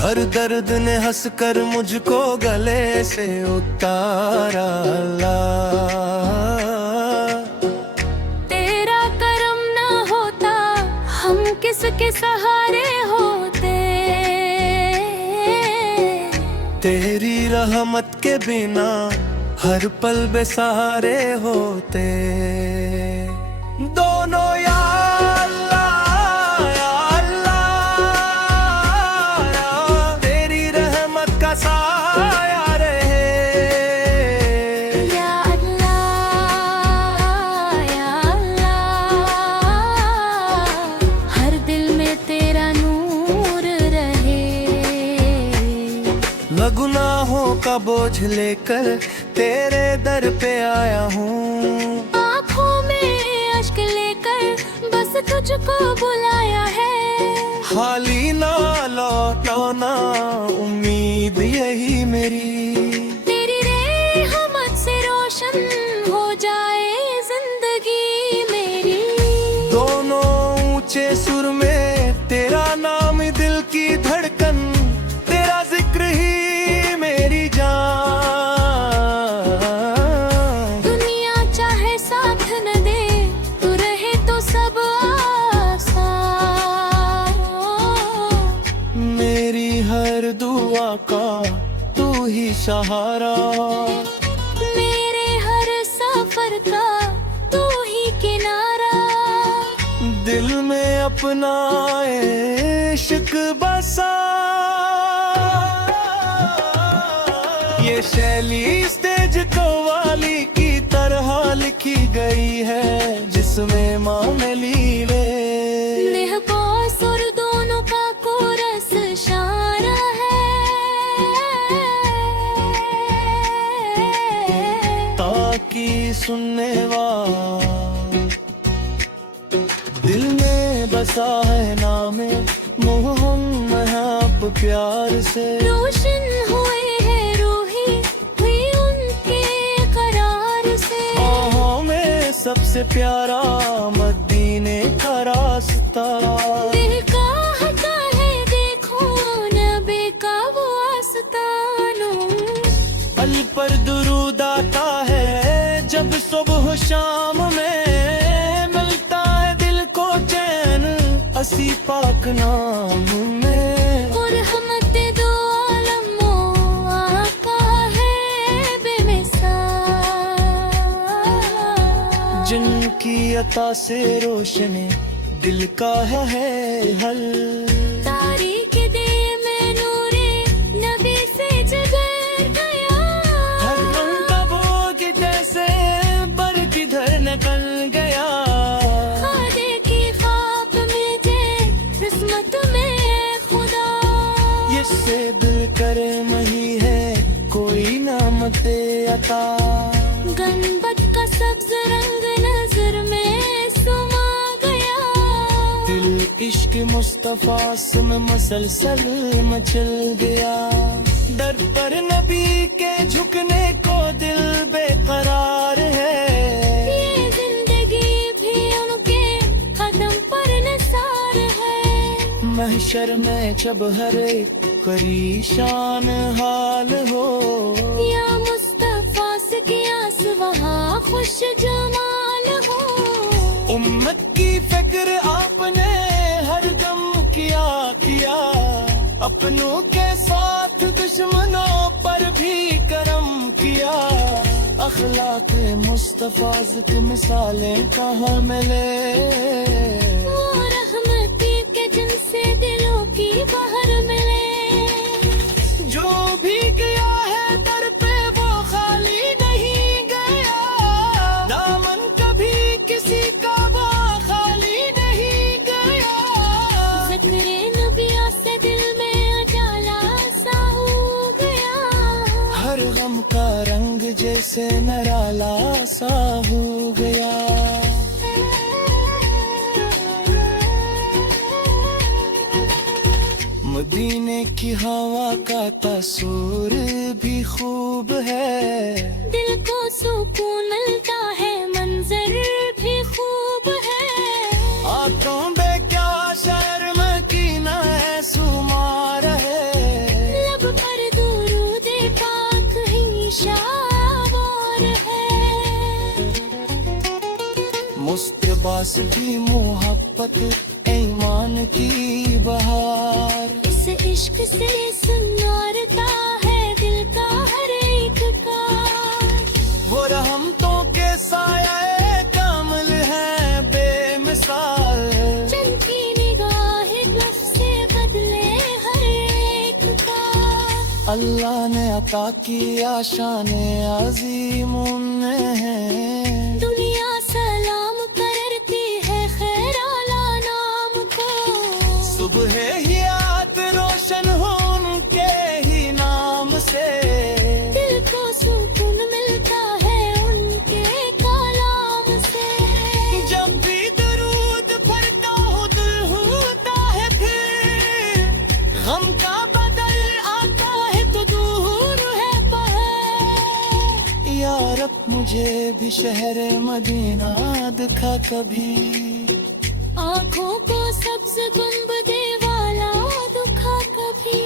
हर दर्द ने हंसकर मुझको गले से उतारा अल्लाह। तेरा करम ना होता हम किसके सहारे होते। तेरी रहमत के बिना हर पल बेसहारे होते। दोनों या अल्लाह या अल्लाह, तेरी रहमत का साया रहे। या अल्लाह या अल्लाह, हर दिल में तेरा नूर रहे। गुनाहों का बोझ लेकर तेरे दर पे आया हूँ। आँखों में अश्क लेकर बस तुझको बुलाया है। खाली ना लौटाना उम्मीद यही मेरी। तेरी रहमत से रोशन हो जाए जिंदगी मेरी। दोनों ऊंचे सुर में तेरा नाम, दिल की धड़कन तेरा जिक्र ही मेरी जान। दुनिया चाहे साथ न दे, तू रहे तो सब आसान। मेरी हर दुआ का तू ही सहारा, मेरे हर सफर का तू ही किनारा। दिल में अपना इश्क बसा। ये शैली स्टेज कव्वाली की तरह लिखी गई है, जिसमें माँ लीले नेह बोस और दोनों का कोरस शारा है। ताकि सुनने वाला दिल में बसा है नामे मोहम्मद अब प्यार से। रोशन हुए हैं रूही हुई उनके करार से। आहों में सबसे प्यारा मदीने का रास्ता। दिल का हता है देखो नबी का वो आस्तानो। पल पर दुरूद आता है जब सुबह शाम में, मिलता है दिल को चैन असी पाक नाम में। और रहमत दो आलमो आका है बेमिसाल। जिनकी अता से रोशनी दिल का है हल। तारीख दे मैं नूरे नबी से जगर गया। हर रंग का बोझ जैसे बर किधर निकल गया। खादे की खाक में जे किस्मत में खुदा। इससे दिल करे मही है कोई नामत अता। गनबद का सब्ज रंग नजर में समा गया। दिल इश्क मुस्तफा से में मसलसल मचल गया। दर पर नबी के झुकने को दिल बेकरार है। ये जिंदगी भी उनके कदम पर निसार है। महशर में जब हर एक परेशान हाल हो, या मुस्तफा से कियास वहाँ खुश जमाल हो। उम्मत की फिक्र आपने हर दम किया। अपनों के साथ दुश्मनों पर भी करम किया। अखलाक मुस्तफा की मिसालें कहाँ मिले। वो रहमती के जिनसे दिलों की बहर मिले। जो भी गया है दर पे वो खाली नहीं गया। दामन कभी किसी का वो खाली नहीं गया। ज़िक्र नबिया से दिल में उजाला सा हो गया। हर गम का रंग जैसे नराला सा हो गया। मदीने की हवा का तासुर भी खूब है। दिल को सुकून मिलता है मंजर भी खूब है। आंखों में क्या शर्म की ना है शुमार है। लिबास भी मोहब्बत ईमान की बहार। इस इश्क से सुनारता है दिल का हर एक कार। वो रहमतों के साये कामिल है बेमिसाल। चमकी निगाह लफ्ज़ से बदले हर एक का। अल्लाह ने अता किया शान अजीम उन्हें है। दुनिया सलाम करती है खैर आला नाम को। सुबह ही आत रोशन हो उनके ही नाम से। दिल को सुकून मिलता है उनके कलाम से। जब भी दरूद पढ़ता हूँ दिल होता है फिर। गम का बदल आता है तो दूर है पहर। या रब मुझे भी शहर मदीना दिखा कभी। आँखों को सब्ज गुंबदे वाला दुखा कभी।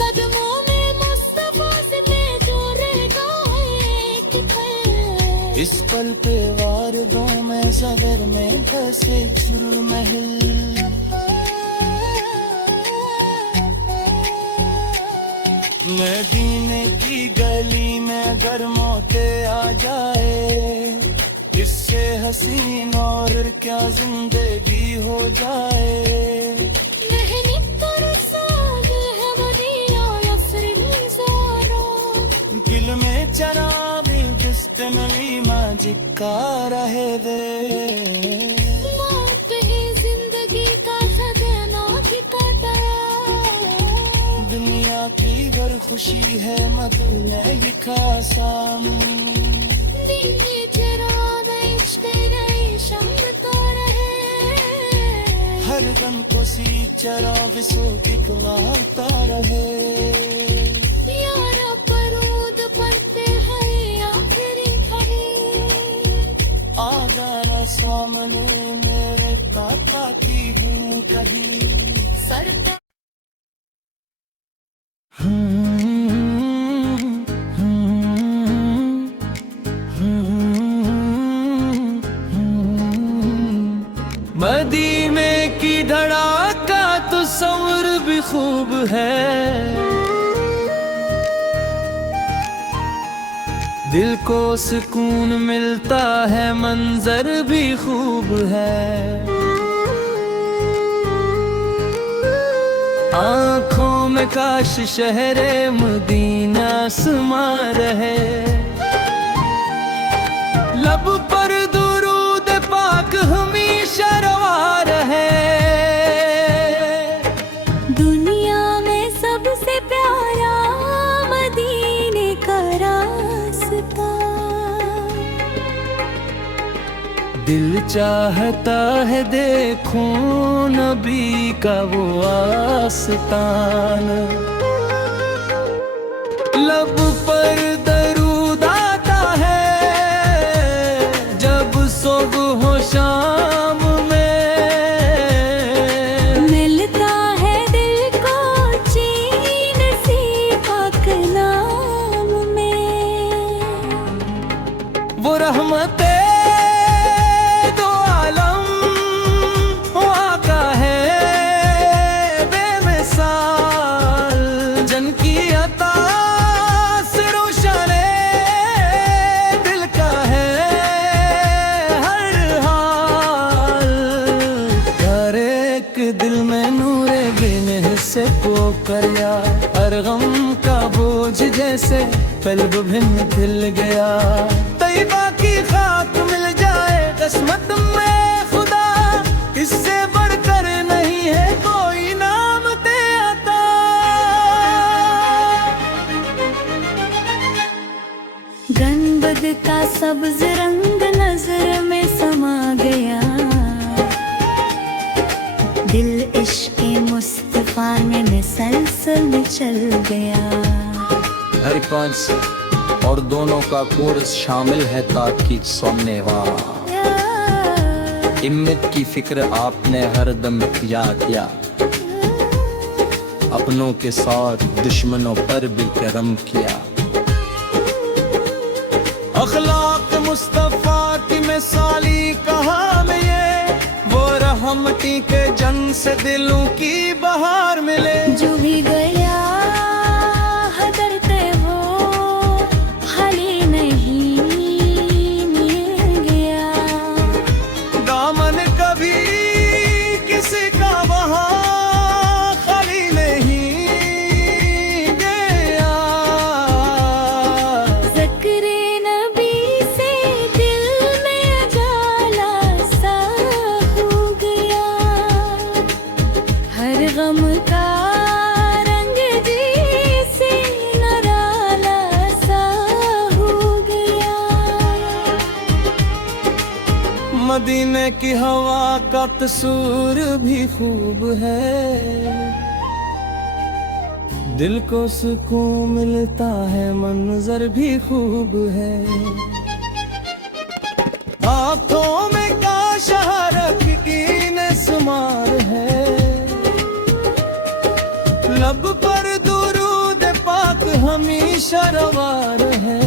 कदमों में मुस्तफा से जो रहेगा एक पल। इस पल पे वार दो मैं ज़बर में कैसे चुलमहल। मदीने की गली में अगर मौते आ जाए। इससे हसीन और क्या जिंदगी हो जाए। दिल में चरागी किस्त नली माजिका रहे दे। मौत ही जिंदगी का सदना ठिकाना। दुनिया की गर खुशी है मदीने की खासाम। हर गम को सी चराग सो इकलाता रहे। यारा परूद पड़ते हैं आखिरी घड़ी। आ जाना सामने मेरे काका की हूँ कहीं। सर पे मदीने की धड़ाका तो सवर भी खूब है। दिल को सुकून मिलता है मंजर भी खूब है। आँखों में काश शहरे मदीना समा रहे। लब पर दुरूद पाक हमेशा रवा रहे। दुनिया में सबसे प्यारा मदीने का रास्ता। दिल चाहता है देखूं नबी का वो आस्तान। लब पर दरूद आता है जब सुबह हो शाम में। मिलता है दिल को चैन सी पाक नाम में। वो रहमते दो आलम वो आका है बेमिसाल। जन की अता से रोशन दिल का है हर हाल। हर एक दिल में नूरे बिन हिस्से को कर या। हर गम का बोझ जैसे कल्ब भिन्न खिल गया। तैयबा की खाक मिल जाए किस्मत में खुदा। इससे बढ़कर नहीं है कोई नाम ते आता। गंबद का सब्ज रंग नजर में समा गया। दिल इश्क़ मुस्तफा में मुसलसल चल गया। हर पांच और दोनों का कोर्स शामिल है ताकीद सोमनेवा। हिम्मत की फिक्र आपने हर दम किया क्या। अपनों के साथ दुश्मनों पर भी करम किया। अखलाक मुस्तफा की मिसाली कहा मट्टी के जन से दिलों की बहार मिले। जो भी गया हदरते हो खाली नहीं गया। दामन कभी किसी का वहाँ खाली नहीं गया। ज़िक्र नबी से दिल में जाला सा हो गया। हर गम का रंग जैसे नराला सा हो गया। मदीने की हवा का तसूर भी खूब है। दिल को सुकून मिलता है, मंजर भी खूब है। आँखों में काश हरख की नस्मार है। लब पर दुरूद पाक हमेशा रवार है।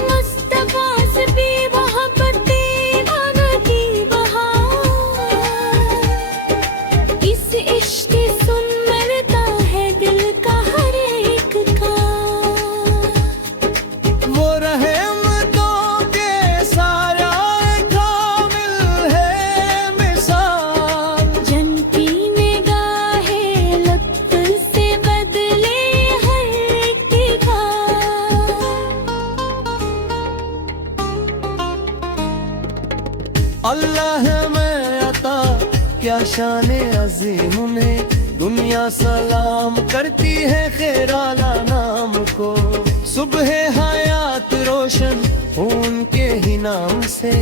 मुस्तफा से भी मोहब्बती मांगती बहार। इस इश्क सुन मरता है दिल का हर एक का। वो रहमतों के सारा कामिल है मिसाल। जनती निगाहें लुत्फ से बदले हर एक का। अल्लाह में अता क्या शान अजीम उन्हें। दुनिया सलाम करती है खैराला नाम को। सुबह हयात रोशन उनके ही नाम से।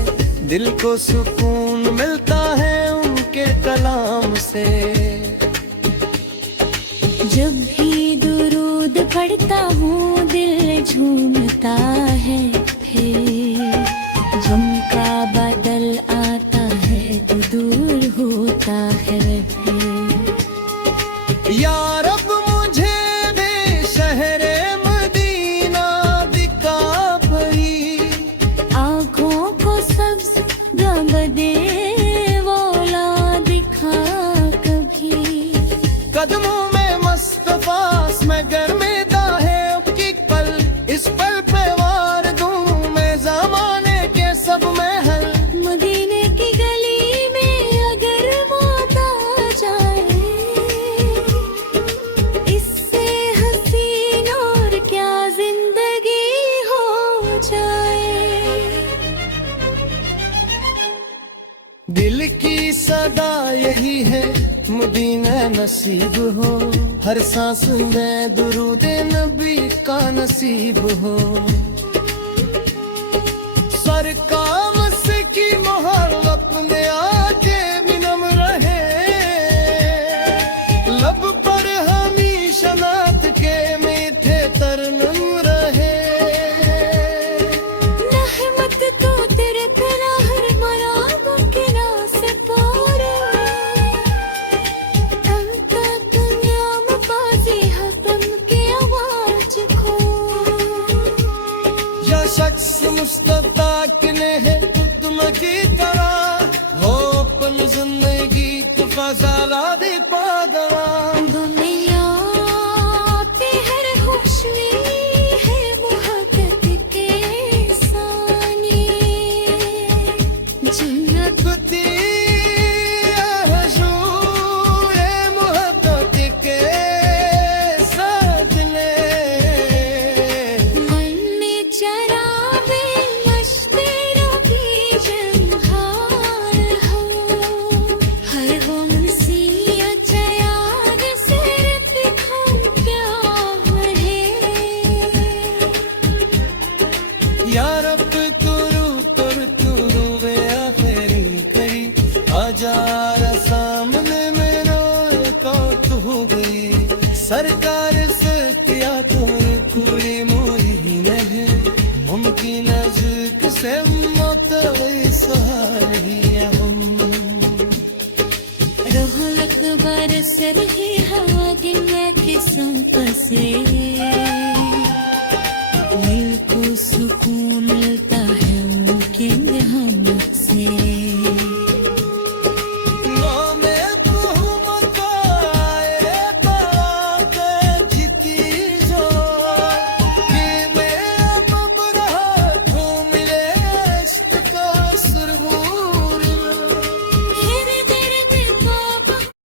दिल को सुकून मिलता है उनके कलाम से। जब भी दुरूद पढ़ता हूँ दिल झूमता है। फिर गम का बादल आता है तो दूर होता है फिर। या रब मुझे भी शहरे मदीना दिखा भई। आँखों को सब्ज रंग दे वोला दिखा कभी। कदमों में मस्तफास में गर्मेदा है अब की पल। इस पल पे वार दूं मैं ज़माने के सब महल। मदीने की गली में अगर मौत आ जाए इससे हसीन और क्या जिंदगी हो जाए। दिल की सदा यही है मदीना नसीब हो। हर सांस में दुरूद नबी का नसीब हो। सरकार से की मोहर अपने आके बिनम रहे। लब पर हमेशा नात के मीठे तरनम रहे। रहमत तो तेरे तेरा हर मराब के नास पार। तमता तो नाम बाजी हतम के आवाज खो। या शख्स मुस्तताक ने है तुम की तरह। हो अपन जिंदगी तो फजाला दे पादवा। दुनिया पे हर खुशी है मोहब्बत के सानी। जन्नत कुती हजूर मोहब्बत के साथ ले। मन में चरावे मश्ते रबी जंहार हो। हर गम सी अचयान सिर्फ खान प्यार है। या रब तुरु तुर तुरु वे आखिरी करी। आजा सामने में रोए को तू गई। सरकार से किया तो कोई मोही नहीं। मुमकिन नज़दीक से मौत सहारी हम। रोहलक बरस रही हवा दिन में किस्म से।